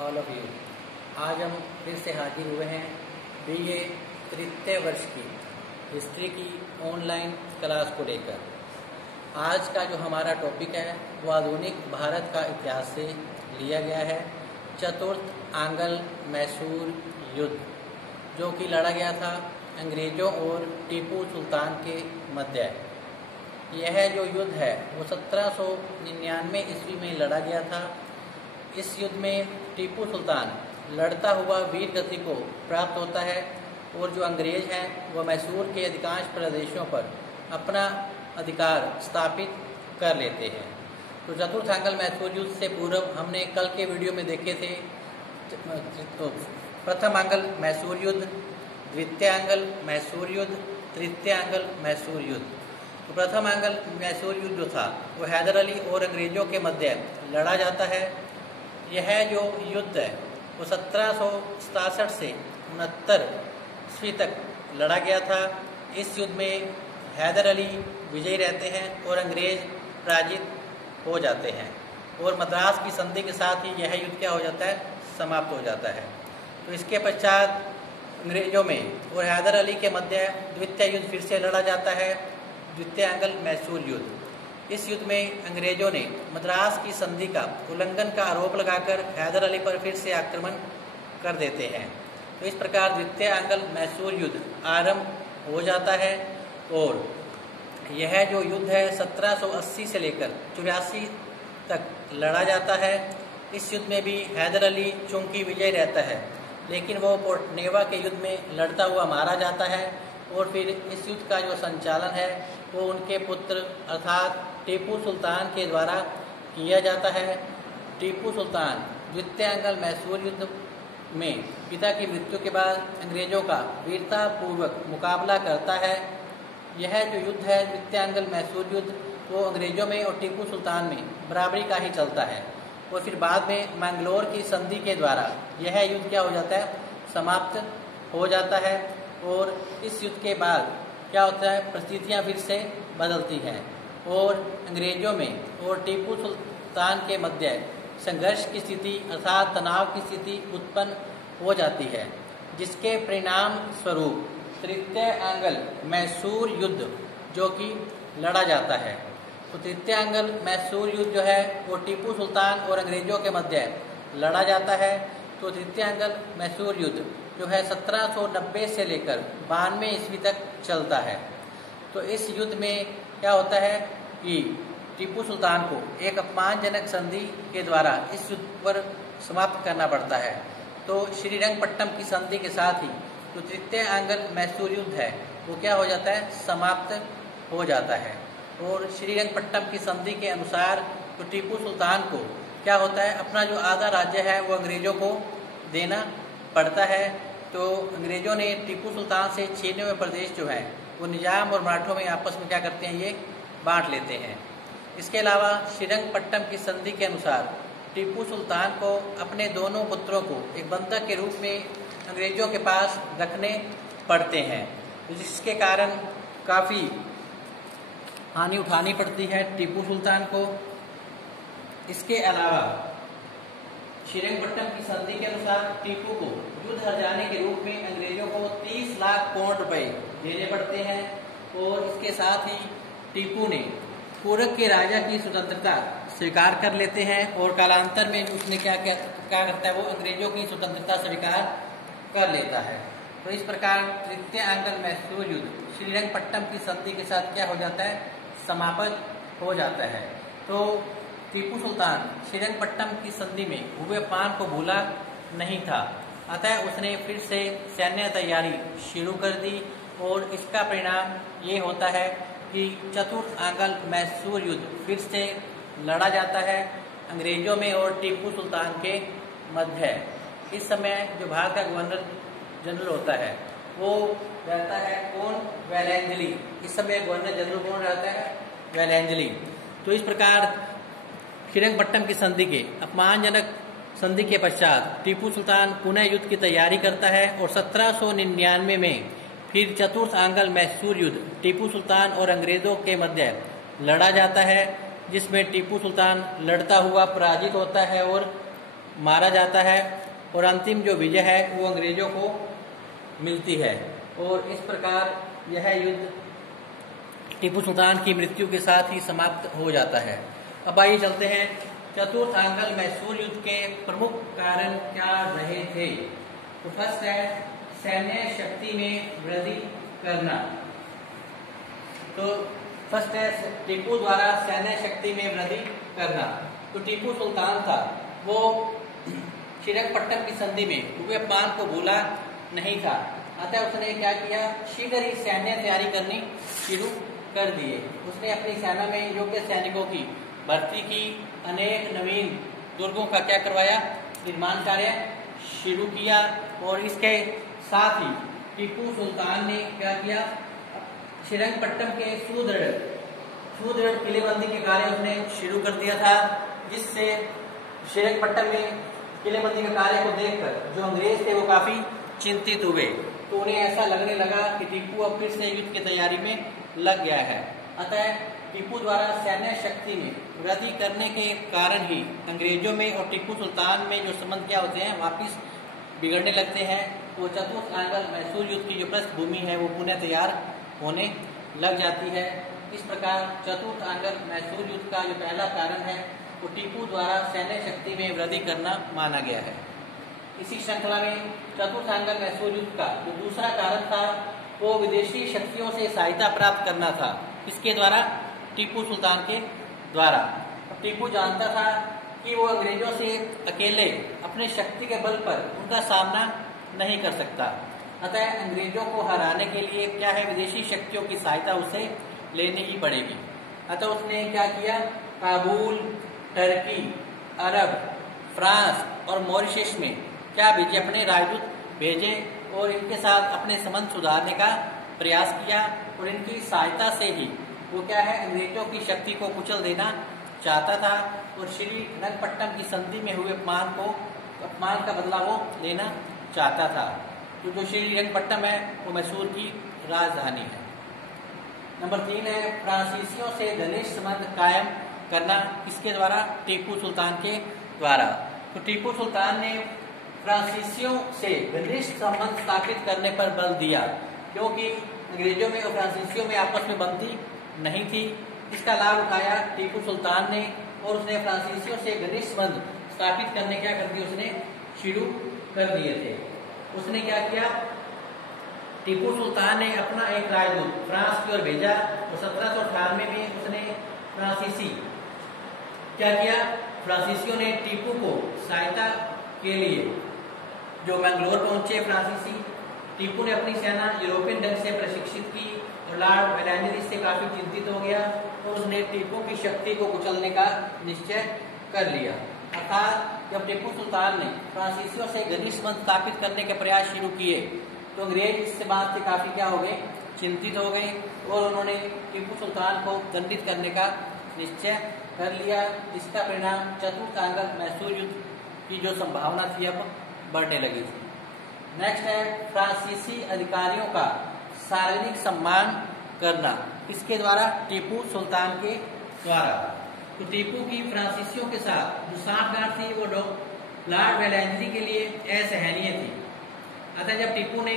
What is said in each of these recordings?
All of you. आज हम फिर से हाजिर हुए हैं बीए तृतीय वर्ष की हिस्ट्री की ऑनलाइन क्लास को लेकर। आज का जो हमारा टॉपिक है वो आधुनिक भारत का इतिहास से लिया गया है। चतुर्थ आंग्ल मैसूर युद्ध जो कि लड़ा गया था अंग्रेज़ों और टीपू सुल्तान के मध्य। यह जो युद्ध है वो 1799 ईस्वी में लड़ा गया था। इस युद्ध में टीपू सुल्तान लड़ता हुआ वीर गति को प्राप्त होता है और जो अंग्रेज हैं वह मैसूर के अधिकांश प्रदेशों पर अपना अधिकार स्थापित कर लेते हैं। तो चतुर्थ आंग्ल मैसूर युद्ध से पूर्व हमने कल के वीडियो में देखे थे तो प्रथम आंग्ल मैसूर युद्ध, द्वितीय आंग्ल मैसूर युद्ध, तृतीय आंग्ल मैसूर युद्ध। तो प्रथम आंग्ल मैसूर युद्ध जो था वो हैदर अली और अंग्रेज़ों के मध्य लड़ा जाता है। यह जो युद्ध है वो 1767 से 69 ईस्वी तक लड़ा गया था। इस युद्ध में हैदर अली विजयी रहते हैं और अंग्रेज पराजित हो जाते हैं और मद्रास की संधि के साथ ही यह युद्ध क्या हो जाता है, समाप्त हो जाता है। तो इसके पश्चात अंग्रेज़ों में और हैदर अली के मध्य द्वितीय युद्ध फिर से लड़ा जाता है, द्वितीय आंग्ल मैसूर युद्ध। इस युद्ध में अंग्रेजों ने मद्रास की संधि का उल्लंघन का आरोप लगाकर हैदर अली पर फिर से आक्रमण कर देते हैं। तो इस प्रकार द्वितीय आंग्ल मैसूर युद्ध आरंभ हो जाता है और यह जो युद्ध है 1780 से लेकर 84 तक लड़ा जाता है। इस युद्ध में भी हैदर अली चूंकि विजय रहता है लेकिन वो पोर्टनेवा के युद्ध में लड़ता हुआ मारा जाता है और फिर इस युद्ध का जो संचालन है वो उनके पुत्र अर्थात टीपू सुल्तान के द्वारा किया जाता है। टीपू सुल्तान द्वितीय आंग्ल मैसूर युद्ध में पिता की मृत्यु के बाद अंग्रेज़ों का वीरतापूर्वक मुकाबला करता है। यह जो युद्ध है द्वितीय आंग्ल मैसूर युद्ध वो अंग्रेज़ों में और टीपू सुल्तान में बराबरी का ही चलता है और फिर बाद में मैंगलोर की संधि के द्वारा यह युद्ध क्या हो जाता है, समाप्त हो जाता है। और इस युद्ध के बाद क्या होता है, परिस्थितियाँ फिर से बदलती हैं और अंग्रेज़ों में और टीपू सुल्तान के मध्य संघर्ष की स्थिति अर्थात तनाव की स्थिति उत्पन्न हो जाती है, जिसके परिणाम स्वरूप तृतीय आंग्ल मैसूर युद्ध जो कि लड़ा जाता है। तो तृतीय आंग्ल मैसूर युद्ध जो है वो टीपू सुल्तान और अंग्रेज़ों के मध्य लड़ा जाता है। तो तृतीय आंग्ल मैसूर युद्ध जो है 1790 से लेकर 92 ईस्वी तक चलता है। तो इस युद्ध में क्या होता है कि टीपू सुल्तान को एक अपमानजनक संधि के द्वारा इस युद्ध पर समाप्त करना पड़ता है। तो श्रीरंगपट्टम की संधि के साथ ही जो तृतीय आंग्ल मैसूर युद्ध है वो क्या हो जाता है, समाप्त हो जाता है। और श्रीरंगपट्टम की संधि के अनुसार तो टीपू सुल्तान को क्या होता है, अपना जो आधा राज्य है वो अंग्रेज़ों को देना पड़ता है। तो अंग्रेज़ों ने टीपू सुल्तान से 96 प्रदेश जो है वो निजाम और मराठों में आपस में क्या करते हैं, ये बांट लेते हैं। इसके अलावा श्रीरंगपट्टम की संधि के अनुसार टीपू सुल्तान को अपने दोनों पुत्रों को एक बंधक के रूप में अंग्रेज़ों के पास रखने पड़ते हैं, जिसके कारण काफ़ी हानि उठानी पड़ती है टीपू सुल्तान को। इसके अलावा श्रीरंगपट्टम की संधि के अनुसार टीपू को युद्ध हर जाने के रूप में अंग्रेज़ों को 30 लाख पाउंड रुपए देने पड़ते हैं और इसके साथ ही टीपू ने पूरब के राजा की स्वतंत्रता स्वीकार कर लेते हैं और कालांतर में उसने क्या करता है, वो अंग्रेज़ों की स्वतंत्रता स्वीकार कर लेता है। तो इस प्रकार तृतीय आंग्ल मैसूर युद्ध श्रीरंगपट्टम की संधि के साथ क्या हो जाता है, समाप्त हो जाता है। तो टीपू सुल्तान श्रीरंगपट्टम की संधि में हुए अपमान को भूला नहीं था, अतः उसने फिर से सैन्य तैयारी शुरू कर दी और इसका परिणाम ये होता है कि चतुर्थ आंग्ल मैसूर युद्ध फिर से लड़ा जाता है अंग्रेज़ों में और टीपू सुल्तान के मध्य। इस समय जो भारत का गवर्नर जनरल होता है वो रहता है कौन, वेलेंजली। इस समय गवर्नर जनरल कौन रहता है, वेलेंजली। तो इस प्रकार श्रीरंगपट्टम की संधि के अपमानजनक संधि के पश्चात टीपू सुल्तान पुनः युद्ध की तैयारी करता है और 1799 में फिर चतुर्थ आंग्ल मैसूर युद्ध टीपू सुल्तान और अंग्रेज़ों के मध्य लड़ा जाता है, जिसमें टीपू सुल्तान लड़ता हुआ पराजित होता है और मारा जाता है और अंतिम जो विजय है वो अंग्रेजों को मिलती है। और इस प्रकार यह युद्ध टीपू सुल्तान की मृत्यु के साथ ही समाप्त हो जाता है। अब आइए चलते हैं चतुर्थ आंग्ल मैसूर युद्ध के प्रमुख कारण क्या रहे थे। तो फर्स्ट है सैन्य शक्ति में वृद्धि करना। तो फर्स्ट है टीपू द्वारा सैन्य शक्ति में वृद्धि करना। तो टीपू सुल्तान था वो श्रीरंगपट्टम की संधि में हुए अपमान को भूला नहीं था, अतः उसने क्या किया, शीघ्र ही सैन्य तैयारी करनी शुरू कर दिए। उसने अपनी सेना में योग्य सैनिकों की भर्ती की, अनेक नवीन दुर्गों का क्या करवाया, निर्माण कार्य शुरू किया। और इसके साथ ही टीपू सुल्तान ने क्या किया, श्रीरंगपट्टम के सुदृढ़ किलेबंदी के कार्य उसने शुरू कर दिया था, जिससे श्रीरंगपट्टम में किलेबंदी के कार्य को देखकर जो अंग्रेज थे वो काफी चिंतित हुए। तो उन्हें ऐसा लगने लगा कि टीपू अब फिर से युद्ध की तैयारी में लग गया है। अतः टीपू द्वारा सैन्य शक्ति में वृद्धि करने के कारण ही अंग्रेजों में और टीपू सुल्तान में जो संबंध क्या होते हैं वापिस बिगड़ने लगते हैं। वो चतुर्थ आंग्ल मैसूर युद्ध की जो पृष्ठभूमि है वो पुनः तैयार होने लग जाती है। इस प्रकार चतुर्थ आंग्ल मैसूर युद्ध का जो पहला कारण है वो टीपू द्वारा सैन्य शक्ति में वृद्धि करना माना गया है। इसी श्रृंखला में चतुर्थ आंग्ल मैसूर युद्ध का जो दूसरा कारण था वो विदेशी शक्तियों से सहायता प्राप्त करना था। इसके द्वारा टीपू सुल्तान के द्वारा टीपू जानता था कि वो अंग्रेजों से अकेले अपने शक्ति के बल पर उनका सामना नहीं कर सकता, अतः अंग्रेजों को हराने के लिए क्या है, विदेशी शक्तियों की सहायता उसे लेनी ही पड़ेगी। अतः उसने क्या किया, काबुल, टर्की, अरब, फ्रांस और मॉरिशस में क्या भेजे, अपने राजदूत भेजे और इनके साथ अपने संबंध सुधारने का प्रयास किया। और इनकी सहायता से ही वो क्या है, अंग्रेजों की शक्ति को कुचल देना चाहता था और श्रीरंगपट्टम की संधि में हुए अपमान का बदला वो लेना चाहता था। तो जो श्रीरंगपट्टम है वो मैसूर की राजधानी है। नंबर 3 है फ्रांसीसियों से घनिष्ठ संबंध कायम करना। इसके द्वारा टीपू सुल्तान के द्वारा तो टीपू सुल्तान ने फ्रांसीसियों से घनिष्ठ संबंध स्थापित करने पर बल दिया, क्योंकि अंग्रेजों में और फ्रांसीसियों में आपस में बनती नहीं थी। इसका लाभ उठाया टीपू सुल्तान ने और उसने फ्रांसीसियों से घनिष्ठ संबंध स्थापित करने क्या कर दिए, उसने शुरू कर दिए थे। उसने क्या किया, टीपू सुल्तान ने अपना एक राजदूत फ्रांस की ओर भेजा और 1798 में उसने फ्रांसीसी क्या किया, फ्रांसीसियों ने टीपू को सहायता के लिए जो मैंगलोर पहुंचे फ्रांसीसी, टीपू ने अपनी सेना यूरोपियन ढंग से प्रशिक्षित की और लॉर्ड वेलेंजली से काफी चिंतित हो गया और उसने टीपू की शक्ति को कुचलने का निश्चय कर लिया। अर्थात जब टीपू सुल्तान ने फ्रांसीसियों से घनिष्ठ संबंध स्थापित करने के प्रयास शुरू किए तो अंग्रेज इससे बात से काफी क्या हो गए, चिंतित हो गए और उन्होंने टीपू सुल्तान को दंडित करने का निश्चय कर लिया। इसका परिणाम चतुर्थ आंग्ल मैसूर युद्ध की जो संभावना थी अब बढ़ने लगी थी। नेक्स्ट है फ्रांसीसी अधिकारियों का सार्वजनिक सम्मान करना। इसके द्वारा टीपू सुल्तान के द्वारा तो टीपू की फ्रांसीसियों के साथ जो सांठगांठ थी वो लॉर्ड वेलेंजली के लिए असहनीय थी। अतः जब टीपू ने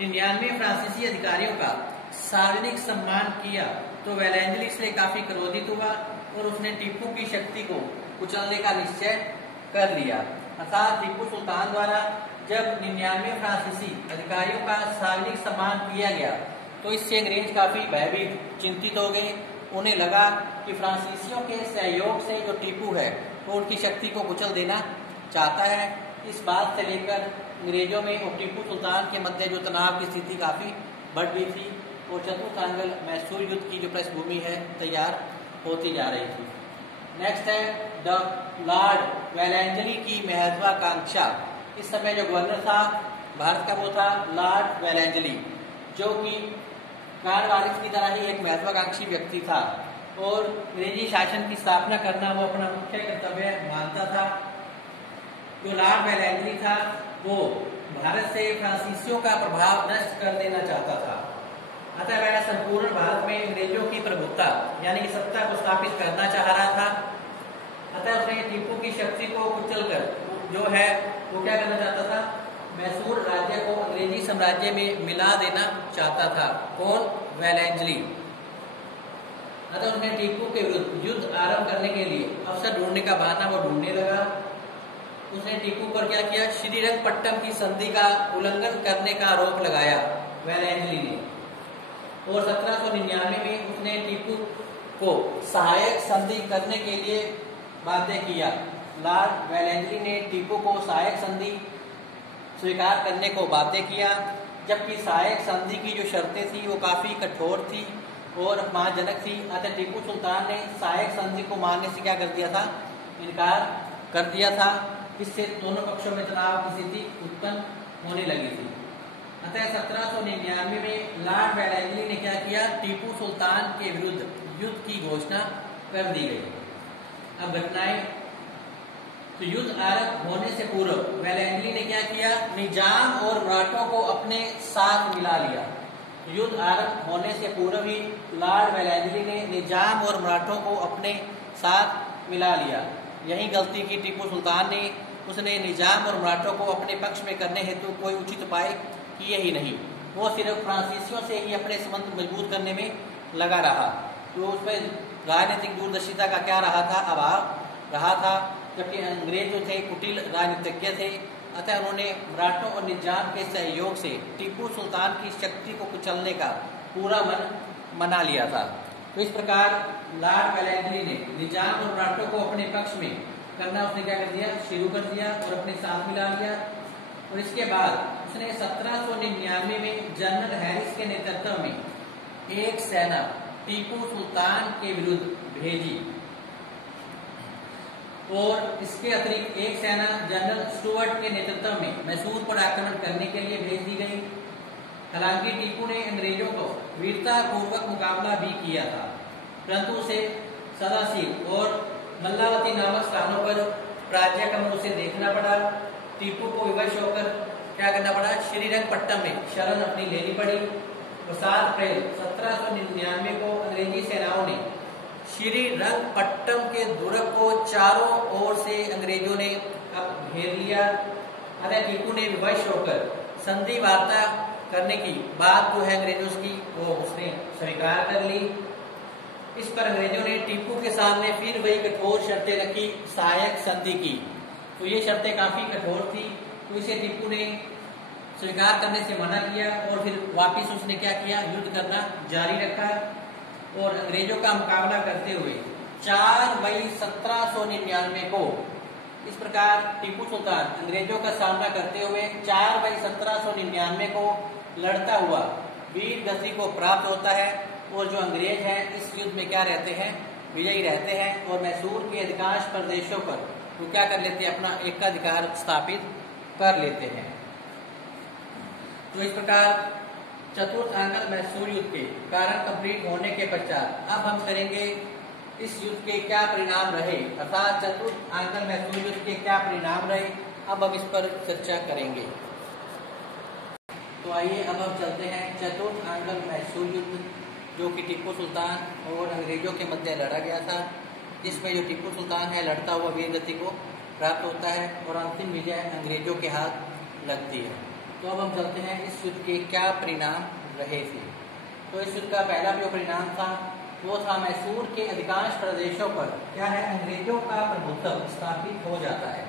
99 फ्रांसीसी अधिकारियों का सार्वजनिक सम्मान किया तो वेलेंजली से काफी क्रोधित हुआ और उसने टीपू की शक्ति को कुचलने का निश्चय कर लिया। अर्थात टीपू सुल्तान द्वारा जब 99 फ्रांसीसी अधिकारियों का सार्वजनिक सम्मान किया गया तो इससे अंग्रेज काफी भयभीत चिंतित हो गए। उन्हें लगा कि फ्रांसीसियों के सहयोग से जो टीपू है वो उनकी शक्ति को कुचल देना चाहता है। इस बात से लेकर अंग्रेजों में और टीपू सुल्तान के मध्य जो तनाव की स्थिति काफी बढ़ गई थी और चतुर्थ आंग्ल मैसूर युद्ध की जो पृष्ठभूमि है तैयार होती जा रही थी। नेक्स्ट है द लॉर्ड वेलेंजली की महत्वाकांक्षा। इस समय जो गवर्नर था भारत का वो था लॉर्ड वेलेंजली, जो कि कार्नवालिस की तरह ही एक महत्वाकांक्षी व्यक्ति था और अंग्रेजी शासन की स्थापना करना वो अपना मुख्य कर्तव्य मानता था। जो लॉर्ड वेलेंजली था वो भारत से फ्रांसीसियों का प्रभाव नष्ट कर देना चाहता था। अतः वह संपूर्ण भारत में अंग्रेजों की प्रभुत्ता यानी कि सत्ता को स्थापित करना चाह रहा था। अतः उसने टीपू की शक्ति को कुचलकर जो है वो क्या करना चाहता था, मैसूर राज्य को अंग्रेजी साम्राज्य में मिला देना चाहता था। कौन? वेलेंजली। अतः उन्हें टीपू के विरुद्ध युद्ध आरंभ करने के लिए अवसर ढूंढने का बहाना वो ढूंढने लगा। उसने टीपू पर क्या किया, श्रीरंगपट्टम की संधि का उल्लंघन करने का आरोप लगाया वेलेंजली ने। और 1799 में उसने टीपू को सहायक संधि करने के लिए बाध्य किया। लॉर्ड वेलेंजली ने टीपू को सहायक संधि स्वीकार करने को बाध्य किया, जबकि सहायक संधि की जो शर्तें थी वो काफी कठोर थी और अपमानजनक थी। अतः टीपू सुल्तान ने सहायक संधि को मानने से क्या कर दिया था, इनकार कर दिया था। इससे दोनों पक्षों में तनाव की स्थिति उत्पन्न होने लगी थी। अतः 1799 में लॉर्ड वेलेंजली ने क्या किया, टीपू सुल्तान के विरुद्ध युद्ध की घोषणा कर दी गई। अब घटनाएं, तो युद्ध आरंभ होने से पूर्व वेलेंजली ने क्या किया, निजाम और मराठों को अपने साथ मिला लिया। युद्ध आरंभ होने से पूर्व ही लॉर्ड वेलेंजली ने निजाम और मराठों को अपने साथ मिला लिया। यही गलती की टीपू सुल्तान ने, उसने निजाम और मराठों को अपने पक्ष में करने हेतु कोई उचित उपाय किए ही नहीं। वो सिर्फ फ्रांसीसियों से ही अपने संबंध मजबूत करने में लगा रहा। तो उसमें राजनीतिक दूरदर्शिता का क्या रहा था, अभाव रहा था। जबकि अंग्रेज जो थे कुटिल राजनीतिज्ञ थे, अतः उन्होंने मराठों और निजाम के सहयोग से टीपू सुल्तान की शक्ति को कुचलने का पूरा मन मना लिया था। तो इस प्रकार लॉर्ड वेलेंजली ने निजाम और मराठों को अपने पक्ष में करना उसने क्या कर दिया, शुरू कर दिया और अपने साथ मिला लिया। और इसके बाद उसने 1799 में जनरल हैरिस के नेतृत्व में एक सेना टीपू सुल्तान के विरुद्ध भेजी और इसके अतिरिक्त एक सेना जनरल स्टुअर्ट के नेतृत्व में मैसूर पर आक्रमण करने के लिए भेज दी गई। हालांकि टीपू ने अंग्रेजों को वीरतापूर्वक मुकाबला भी किया था, परंतु उसे सदाशिव और मल्लावती नामक स्थानों पर पराजय उसे देखना पड़ा। टीपू को विवश होकर क्या करना पड़ा, श्रीरंगपट्टम में शरण अपनी लेनी पड़ी। 7 अप्रैल 1799 को अंग्रेजी सेनाओं ने श्रीरंगपट्टम के दुर्ग को चारों ओर से अंग्रेजों ने अब घेर लिया। अतः टीपू ने विवश होकर संधि वार्ता करने की बात जो है अंग्रेजों की, वो उसने स्वीकार कर ली। इस पर अंग्रेजों ने टीपू के सामने फिर वही कठोर शर्तें रखी सहायक संधि की। तो ये शर्तें काफी कठोर थी, तो इसे टीपू ने स्वीकार करने से मना किया और फिर वापिस उसने क्या किया, युद्ध करना जारी रखा और अंग्रेजों का मुकाबला करते हुए 4 मई 1799 को इस प्रकार टीपू सुल्तान अंग्रेजों का सामना करते हुए 4 मई 1799 को लड़ता हुआ वीर गति को प्राप्त होता है। और जो अंग्रेज हैं इस युद्ध में क्या रहते हैं, विजयी रहते हैं और मैसूर के अधिकांश प्रदेशों पर वो क्या कर लेते हैं, अपना एकाधिकार स्थापित कर लेते हैं। तो इस प्रकार चतुर्थ आंग्ल मैसूर युद्ध के कारण कंप्लीट होने के पश्चात अब हम करेंगे इस युद्ध के क्या परिणाम रहे, अर्थात चतुर्थ आंग्ल मैसूर युद्ध के क्या परिणाम रहे, अब हम इस पर चर्चा करेंगे। तो आइए अब हम चलते हैं चतुर्थ आंग्ल मैसूर युद्ध, जो कि टीपू सुल्तान और अंग्रेजों के मध्य लड़ा गया था। इसमें जो टीपू सुल्तान है लड़ता हुआ वीर गति को प्राप्त होता है और अंतिम विजय अंग्रेजों के हाथ लगती है। तो अब हम चलते हैं इस युद्ध के क्या परिणाम रहे थे। तो इस युद्ध का पहला जो परिणाम था वो था मैसूर के अधिकांश प्रदेशों पर क्या है, अंग्रेजों का प्रभुत्व स्थापित हो जाता है।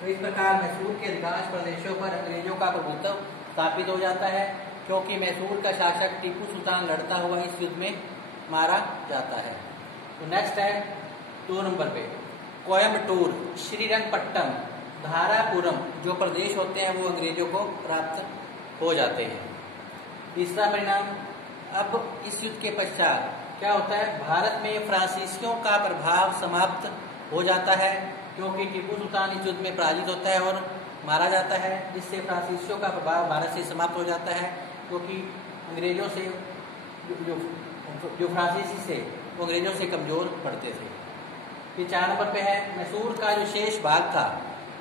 तो इस प्रकार मैसूर के अधिकांश प्रदेशों पर अंग्रेजों का प्रभुत्व स्थापित हो जाता है, क्योंकि मैसूर का शासक टीपू सुल्तान लड़ता हुआ इस युद्ध में मारा जाता है। तो नेक्स्ट है 2 नंबर पे कोयम्बटूर, श्रीरंगपट्टम, धारापुरम जो प्रदेश होते हैं वो अंग्रेजों को प्राप्त हो जाते हैं। तीसरा परिणाम, अब इस युद्ध के पश्चात क्या होता है, भारत में फ्रांसीसियों का प्रभाव समाप्त हो जाता है, क्योंकि टीपू सुल्तान इस युद्ध में पराजित होता है और मारा जाता है। इससे फ्रांसीसियों का प्रभाव भारत से समाप्त हो जाता है, क्योंकि अंग्रेजों से जो फ्रांसीसी से वो अंग्रेजों से कमजोर पड़ते थे। फिर 4 नंबर पे है मैसूर का जो शेष भाग था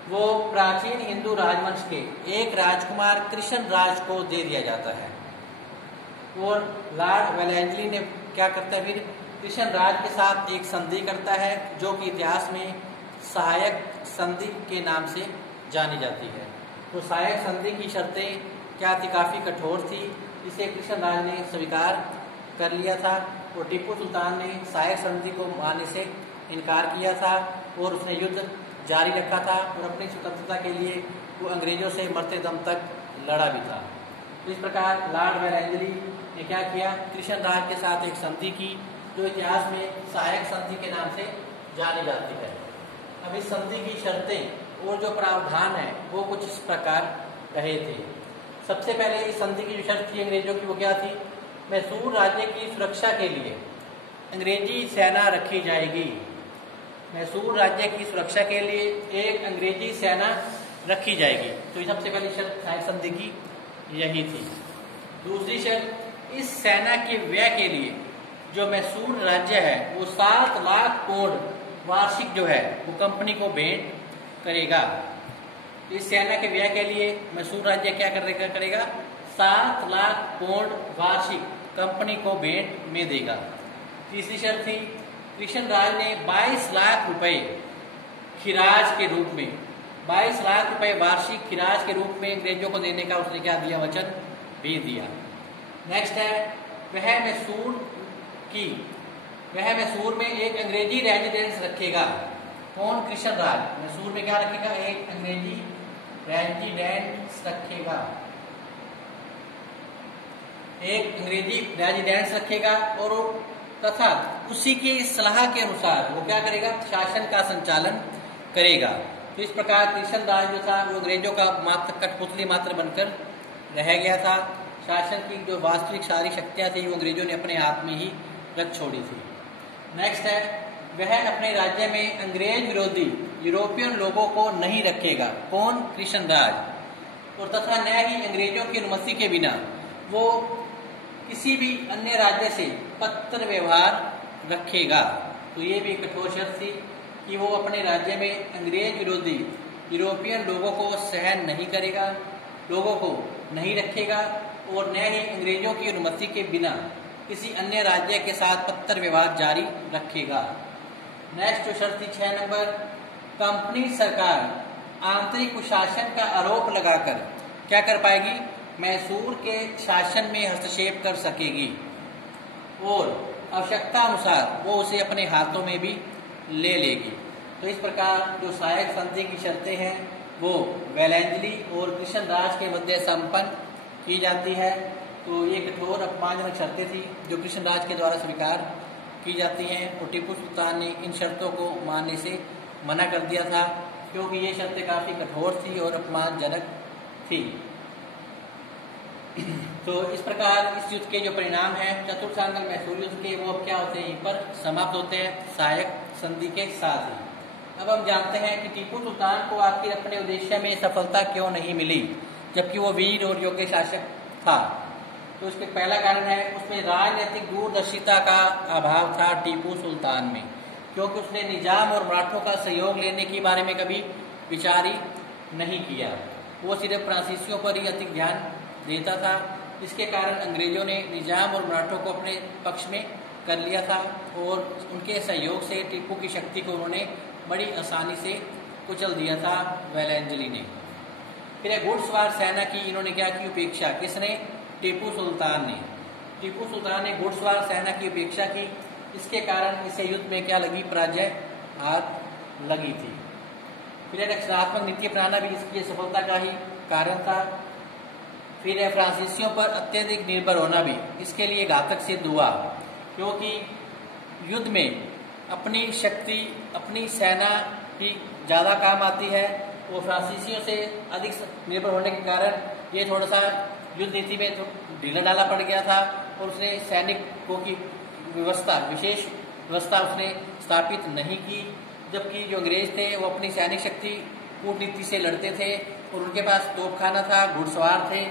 वो प्राचीन हिंदू राजवंश के एक राजकुमार कृष्ण राज को दे दिया जाता है। और लॉर्ड वेलेंजली ने क्या करता है, फिर कृष्ण राज के साथ एक संधि करता है, जो कि इतिहास में सहायक संधि के नाम से जानी जाती है। तो सहायक संधि की शर्तें क्या थी, काफ़ी कठोर थी। इसे कृष्णराज ने स्वीकार कर लिया था और टीपू सुल्तान ने सहायक संधि को मानने से इनकार किया था और उसने युद्ध जारी रखा था और अपनी स्वतंत्रता के लिए वो अंग्रेजों से मरते दम तक लड़ा भी था। तो इस प्रकार लॉर्ड वेलेंजली ने क्या किया, कृष्णराज के साथ एक संधि की जो इतिहास में सहायक संधि के नाम से जानी जाती है। अब इस संधि की शर्तें और जो प्रावधान है वो कुछ इस प्रकार रहे थे। सबसे पहले इस संधि की जो शर्त थी अंग्रेजों की वो क्या थी, मैसूर राज्य की सुरक्षा के लिए अंग्रेजी सेना रखी जाएगी। मैसूर राज्य की सुरक्षा के लिए एक अंग्रेजी सेना रखी जाएगी। तो ये सबसे पहली शर्त सहायक संधि की यही थी। दूसरी शर्त, इस सेना के व्यय के लिए जो मैसूर राज्य है वो 7 लाख पौंड वार्षिक जो है वो कंपनी को भेंट करेगा। इस सेना के व्यय के लिए मैसूर राज्य क्या करेगा, 7 लाख पौंड वार्षिक कंपनी को भेंट में देगा। तीसरी शर्त थी, कृष्णराज ने 22 लाख रुपए खिराज के रूप में 22 लाख रुपए वार्षिक खिराज के रूप में अंग्रेजों को देने का उसने क्या दिया, वचन भी दिया। नेक्स्ट है, वह मैसूर में एक अंग्रेजी रेजिडेंस रखेगा। कौन, कृष्णराज मैसूर में क्या रखेगा, एक अंग्रेजी रेजिडेंस रखेगा। एक अंग्रेजी रेजिडेंस रखेगा और तथा उसी की सलाह के अनुसार वो क्या करेगा, शासन का संचालन करेगा। तो इस प्रकार कृष्णराज जो था वो अंग्रेजों का मात्र कठपुतली मात्र बनकर रह गया था। शासन की जो वास्तविक सारी शक्तियां थी वो अंग्रेजों ने अपने हाथ में ही रख छोड़ी थी। नेक्स्ट है, वह अपने राज्य में अंग्रेज विरोधी यूरोपियन लोगों को नहीं रखेगा। कौन, कृष्णराज। और तथा न ही अंग्रेजों की अनुमति के बिना वो किसी भी अन्य राज्य से पत्र व्यवहार रखेगा। तो ये भी कठोर शर्त थी कि वो अपने राज्य में अंग्रेज विरोधी यूरोपियन लोगों को सहन नहीं करेगा, लोगों को नहीं रखेगा और न ही अंग्रेजों की अनुमति के बिना किसी अन्य राज्य के साथ पत्र व्यवहार जारी रखेगा। नेक्स्ट जो शर्त थी 6 नंबर, कंपनी सरकार आंतरिक कुशासन का आरोप लगाकर क्या कर पाएगी, मैसूर के शासन में हस्तक्षेप कर सकेगी और आवश्यकता अनुसार वो उसे अपने हाथों में भी ले लेगी। तो इस प्रकार जो सहायक संधि की शर्तें हैं वो वेलेंजली और कृष्णराज के मध्य संपन्न की जाती है। तो ये कठोर अपमानजनक शर्तें थी जो कृष्णराज के द्वारा स्वीकार की जाती हैं और टीपू सुल्तान ने इन शर्तों को मानने से मना कर दिया था क्योंकि ये शर्तें काफ़ी कठोर थी और अपमानजनक थी। तो इस प्रकार इस युद्ध के जो परिणाम हैं चतुर्थांगल मैसूर युद्ध के वो अब क्या होते हैं, यहीं पर समाप्त होते हैं सहायक संधि के साथ ही। अब हम जानते हैं कि टीपू सुल्तान को आखिर अपने उद्देश्य में सफलता क्यों नहीं मिली जबकि वो वीर और योग्य शासक था। तो इसके पहला कारण है उसमें राजनीतिक दूरदर्शिता का अभाव था टीपू सुल्तान में, क्योंकि उसने निजाम और मराठों का सहयोग लेने के बारे में कभी विचार ही नहीं किया। वो सिर्फ फ्रांसीसियों पर ही अधिक ध्यान देता था। इसके कारण अंग्रेजों ने निजाम और मराठों को अपने पक्ष में कर लिया था और उनके सहयोग से टीपू की शक्ति को उन्होंने बड़ी आसानी से कुचल दिया था वेलेंजली ने। फिर घुड़सवार सेना की इन्होंने क्या की उपेक्षा, किसने, टीपू सुल्तान ने। टीपू सुल्तान ने घुड़सवार सेना की उपेक्षा की, इसके कारण इसे युद्ध में क्या लगी, पराजय हार लगी थी। फिर रक्षात्मक नीति अपनाना भी इसकी सफलता का ही कारण था। फिर फ्रांसीसियों पर अत्यधिक निर्भर होना भी इसके लिए घातक सिद्ध हुआ, क्योंकि युद्ध में अपनी शक्ति अपनी सेना ही ज़्यादा काम आती है और फ्रांसीसियों से अधिक निर्भर होने के कारण ये थोड़ा सा युद्ध नीति में ढीला डाला पड़ गया था और उसने सैनिकों की व्यवस्था, विशेष व्यवस्था उसने स्थापित नहीं की। जबकि जो अंग्रेज थे वो अपनी सैनिक शक्ति कूटनीति से लड़ते थे और उनके पास तोपखाना था, घुड़सवार थे,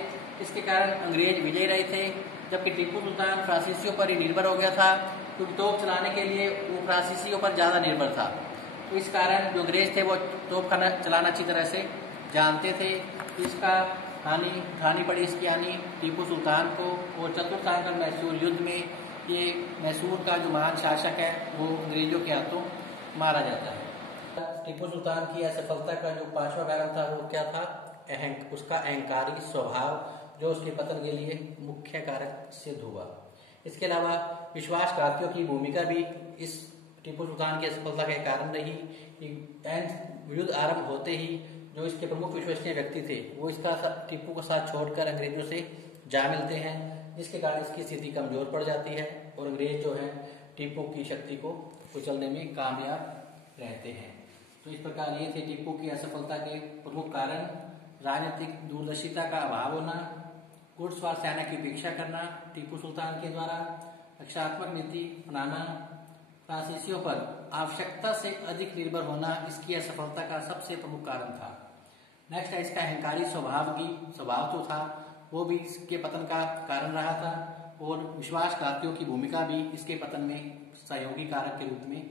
इसके कारण अंग्रेज विजय रहे थे। जबकि टीपू सुल्तान फ्रांसीसियों पर ही निर्भर हो गया था क्योंकि तोप चलाने के लिए वो फ्रांसीसियों पर ज़्यादा निर्भर था। तो इस कारण जो अंग्रेज थे वो तोपखाना चलाना अच्छी तरह से जानते थे। इसका हानि उठानी पड़ी, इसकी हानि टीपू सुल्तान को। और चतुर्थांगल मैसूर युद्ध में ये मैसूर का जो महान शासक है वो अंग्रेजों के हाथों मारा जाता है। टीपू सुल्तान की असफलता का जो पांचवा कारण था वो क्या था? उसका अहंकारी स्वभाव, जो उसके पतन के लिए मुख्य कारक सिद्ध हुआ। इसके अलावा विश्वासघातियों की भूमिका भी इस टीपू सुल्तान की असफलता के कारण रही कि युद्ध आरंभ होते ही जो इसके प्रमुख विश्वसनीय व्यक्ति थे वो इसका टीपू का साथ छोड़कर अंग्रेजों से जा मिलते हैं, जिसके कारण इसकी स्थिति कमजोर पड़ जाती है और अंग्रेज जो है टीपू की शक्ति को कुचलने में कामयाब रहते हैं। तो इस प्रकार ये थे टीपू की असफलता के प्रमुख कारण। राजनीतिक दूरदर्शिता का अभाव होना, घुड़सवार सेना की उपेक्षा करना टीपू सुल्तान के द्वारा, रक्षात्मक नीति अपनाना, फ्रांसीसियों पर आवश्यकता से अधिक निर्भर होना इसकी असफलता का सबसे प्रमुख कारण था। नेक्स्ट है इसका अहंकारी स्वभाव तो था, वो भी इसके पतन का कारण रहा था और विश्वासघातियों की भूमिका भी इसके पतन में सहयोगी कारक के रूप में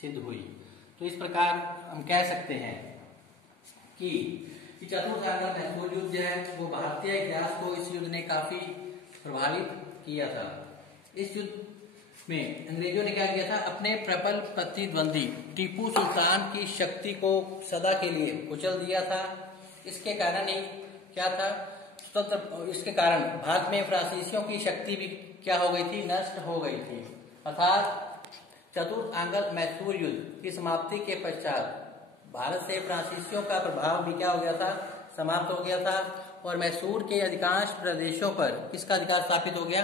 सिद्ध हुई। तो इस प्रकार हम कह सकते हैं कि चतुर्थ मैसूर युद्ध जो है वो भारतीय इतिहास को इस युद्ध ने काफी प्रभावित किया था। इस युद्ध में अंग्रेजों ने क्या किया था? अपने प्रबल प्रतिद्वंदी टीपू सुल्तान की शक्ति को सदा के लिए कुचल दिया था। इसके कारण ही क्या था? इसके कारण भारत में फ्रांसीसियों की शक्ति भी क्या हो गई थी? नष्ट हो गई थी। अर्थात चतुर्थ आंग्ल मैसूर युद्ध की समाप्ति के पश्चात भारत से फ्रांसीसियों का प्रभाव भी क्या हो गया था? समाप्त हो गया था और मैसूर के अधिकांश प्रदेशों पर किसका अधिकार स्थापित हो गया?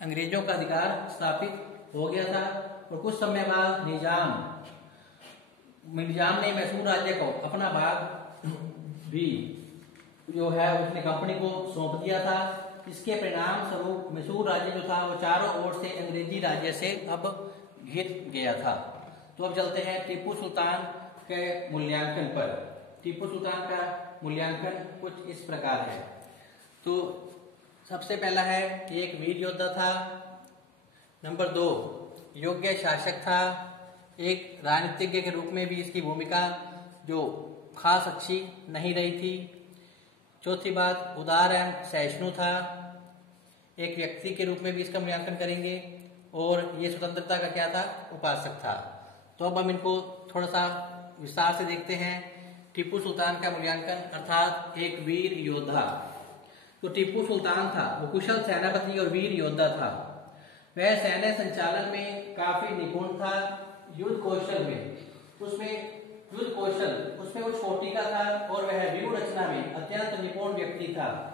अंग्रेजों का अधिकार स्थापित हो गया था। और कुछ समय बाद निजाम ने मैसूर राज्य को अपना भाग भी जो है उसने कंपनी को सौंप दिया था। इसके परिणाम स्वरूप मैसूर राज्य जो था वो चारों ओर से अंग्रेजी राज्य से अब घिर गया था। तो अब चलते हैं टीपू सुल्तान के मूल्यांकन पर। टीपू सुल्तान का मूल्यांकन कुछ इस प्रकार है। तो सबसे पहला है कि एक वीर योद्धा था। नंबर 2, योग्य शासक था। एक राजनीतिज्ञ के रूप में भी इसकी भूमिका जो खास अच्छी नहीं रही थी। चौथी बात, उदार एवं सहिष्णु था। एक व्यक्ति के रूप में भी इसका मूल्यांकन करेंगे। और ये स्वतंत्रता का क्या था? उपासक था। तो अब हम इनको थोड़ा सा विस्तार से देखते हैं। टीपू सुल्तान का मूल्यांकन अर्थात एक वीर योद्धा। तो टीपू सुल्तान था वो कुशल सेनापति और वीर योद्धा था। वह सैन्य संचालन में काफी निपुण था। युद्ध कौशल उसमें वो छोटी का था और वह व्यूह रचना में अत्यंत निपुण व्यक्ति था।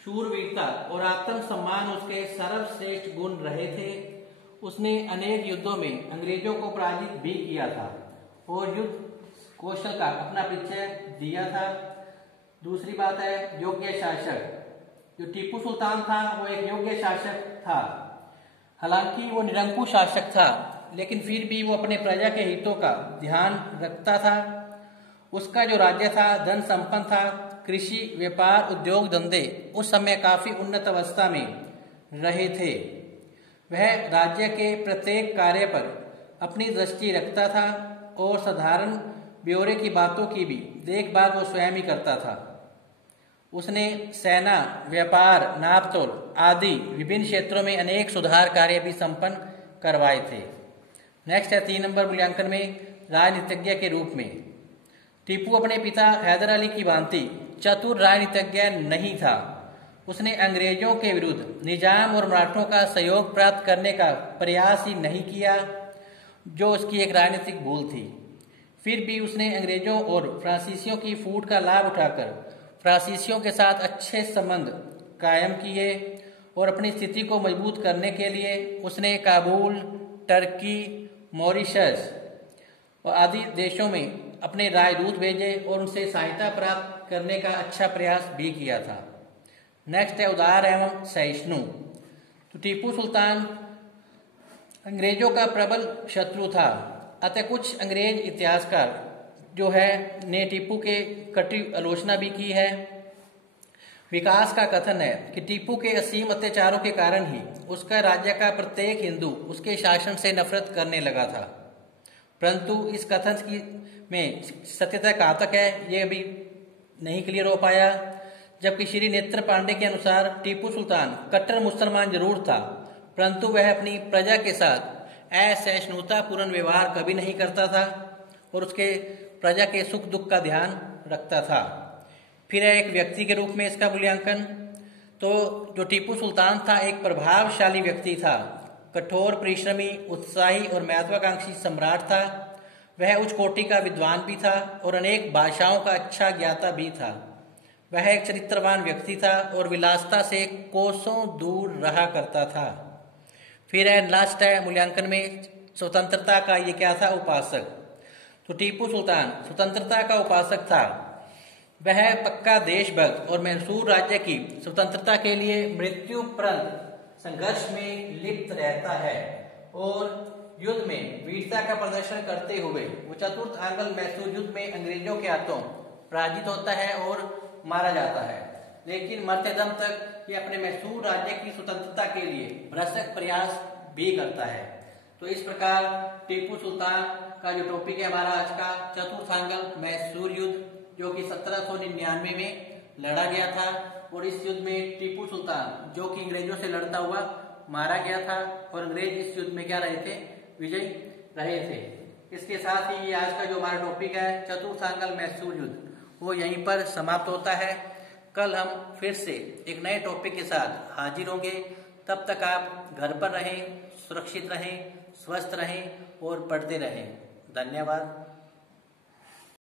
शूरवीरता और आत्म सम्मान उसके सर्वश्रेष्ठ गुण रहे थे। उसने अनेक युद्धों में अंग्रेजों को पराजित भी किया था और युद्ध कौशल का अपना परिचय दिया था। दूसरी बात है योग्य शासक। जो टीपू सुल्तान था वो एक योग्य शासक था। हालांकि वो निरंकुश शासक था, लेकिन फिर भी वो अपने प्रजा के हितों का ध्यान रखता था। उसका जो राज्य था धन संपन्न था। कृषि, व्यापार, उद्योग धंधे उस समय काफी उन्नत अवस्था में रहे थे। वह राज्य के प्रत्येक कार्य पर अपनी दृष्टि रखता था और साधारण ब्यौरे की बातों की भी देखभाल वो स्वयं ही करता था। उसने सेना, व्यापार, नापतोल आदि विभिन्न क्षेत्रों में अनेक सुधार कार्य भी संपन्न करवाए थे। नेक्स्ट है 3 नंबर मूल्यांकन में राजनीतिज्ञ के रूप में। टीपू अपने पिता हैदर अली की भांति चतुर राजनीतिज्ञ नहीं था। उसने अंग्रेजों के विरुद्ध निजाम और मराठों का सहयोग प्राप्त करने का प्रयास ही नहीं किया, जो उसकी एक राजनीतिक भूल थी। फिर भी उसने अंग्रेजों और फ्रांसीसियों की फूट का लाभ उठाकर फ्रांसीसियों के साथ अच्छे संबंध कायम किए और अपनी स्थिति को मजबूत करने के लिए उसने काबुल, टर्की, मॉरिशस और आदि देशों में अपने राजदूत भेजे और उनसे सहायता प्राप्त करने का अच्छा प्रयास भी किया था। नेक्स्ट है उदार एवं सहिष्णु। तो टीपू सुल्तान अंग्रेजों का प्रबल शत्रु था। अतः कुछ अंग्रेज इतिहासकार जो है ने टीपू के कटी आलोचना भी की है। विकास का कथन है कि टीपू के असीम अत्याचारों के कारण ही उसका राज्य का प्रत्येक हिंदू उसके शासन से नफरत करने लगा था। परंतु इस कथन में सत्यता घातक है, ये अभी नहीं क्लियर हो पाया। जबकि श्री नेत्र पांडे के अनुसार टीपू सुल्तान कट्टर मुसलमान जरूर था, परंतु वह अपनी प्रजा के साथ असहिष्णुतापूर्ण व्यवहार कभी नहीं करता था और उसके प्रजा के सुख दुख का ध्यान रखता था। फिर है एक व्यक्ति के रूप में इसका मूल्यांकन। तो जो टीपू सुल्तान था एक प्रभावशाली व्यक्ति था, कठोर परिश्रमी, उत्साही और महत्वाकांक्षी सम्राट था। वह उच्च कोटि का विद्वान भी था और अनेक भाषाओं का अच्छा ज्ञाता भी था। वह एक चरित्रवान व्यक्ति था और विलासता से कोसों दूर रहा करता था। फिर है लास्ट है मूल्यांकन में स्वतंत्रता का ये क्या था, उपासक। तो टीपू सुल्तान स्वतंत्रता का उपासक था। वह पक्का देशभक्त और मैसूर राज्य की स्वतंत्रता के लिए मृत्युपर्यंत संघर्ष में लिप्त रहता है और युद्ध में वीरता का प्रदर्शन करते हुए वो चतुर्थ आंगल मैसूर युद्ध में अंग्रेजों के हाथों पराजित होता है और मारा जाता है। लेकिन मरते दम तक ये अपने मैसूर राज्य की स्वतंत्रता के लिए भरसक प्रयास भी करता है। तो इस प्रकार टीपू सुल्तान का जो टॉपिक है हमारा आज का, चतुर्थांगल मैसूर युद्ध, जो कि 1799 में लड़ा गया था। और इस युद्ध में टीपू सुल्तान जो कि अंग्रेजों से लड़ता हुआ मारा गया था और अंग्रेज इस युद्ध में क्या रहे थे, विजयी रहे थे। इसके साथ ही आज का जो हमारा टॉपिक है चतुर्थांगल मैसूर युद्ध, वो यहीं पर समाप्त होता है। कल हम फिर से एक नए टॉपिक के साथ हाजिर होंगे। तब तक आप घर पर रहें, सुरक्षित रहें, स्वस्थ रहें और पढ़ते रहें। धन्यवाद।